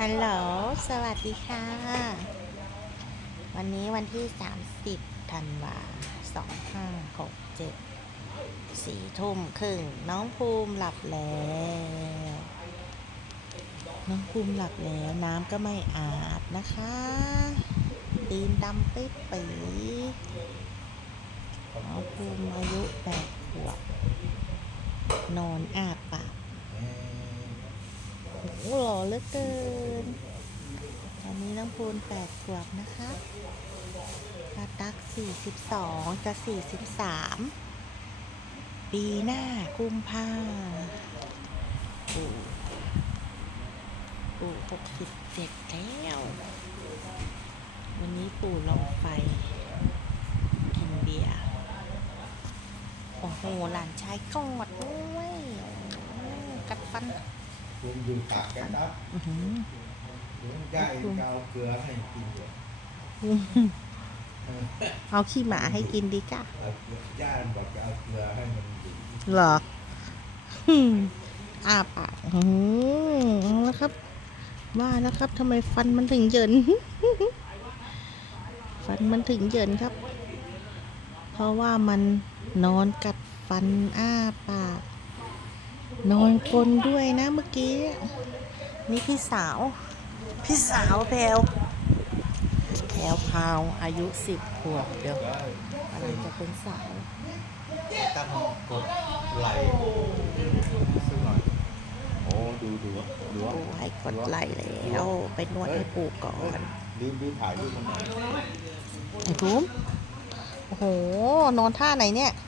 ฮัลโหล สวัสดีค่ะ วันนี้วันที่ 30ธันวา2567สี่ทุ่มครึ่ง น้องภูมิหลับแล้ว น้องภูมิหลับแล้ว น้ำก็ไม่อาบนะคะตีนดำปิ๊ดปีน้องภูมิอายุแปดขวบนอนอาบ หล่อเหลือเกิน ตอนนี้น้องพูนแปดขวบนะคะกาตักสี่สิบสองจะสี่สิบสามปีหน้ากุมภาปู่ปู่หกสิบเจ็ดแล้ว วันนี้ปู่ลองไฟกินเบียร์โอ้โหหลานชายกอดด้วยกัดฟัน คุณดูปากแกนับอื้อหือลุงได้กาวเกลือให้กินอยู่เอาขี้หมาให้กินดีก้ะเอาเกลือย่านบอกจะเอาเกลือให้มันดื่มเหรออืมอ้าปากอืมเอาละครับ ว่าแล้วครับทำไมฟันมันถึงเหยิน ฟันมันถึงเหยินครับ เพราะว่ามันนอนกัดฟันอ้าปาก นอนกลนด้วยนะเมื่อกี้ นี่พี่สาว พี่สาวแพลวแพลวพราวอายุสิบขวบเดี๋ยวได้อะไรจะเป็นสาวตั้งกดไหลสักหน่อยโอ้ดูดูดูปูให้กดไลค์แล้วไปนวดให้ปูก่อนดูดูถ่ายรูปมันหน่อยไอ้ภูมิโอ้โหนอนท่าไหนเนี่ยน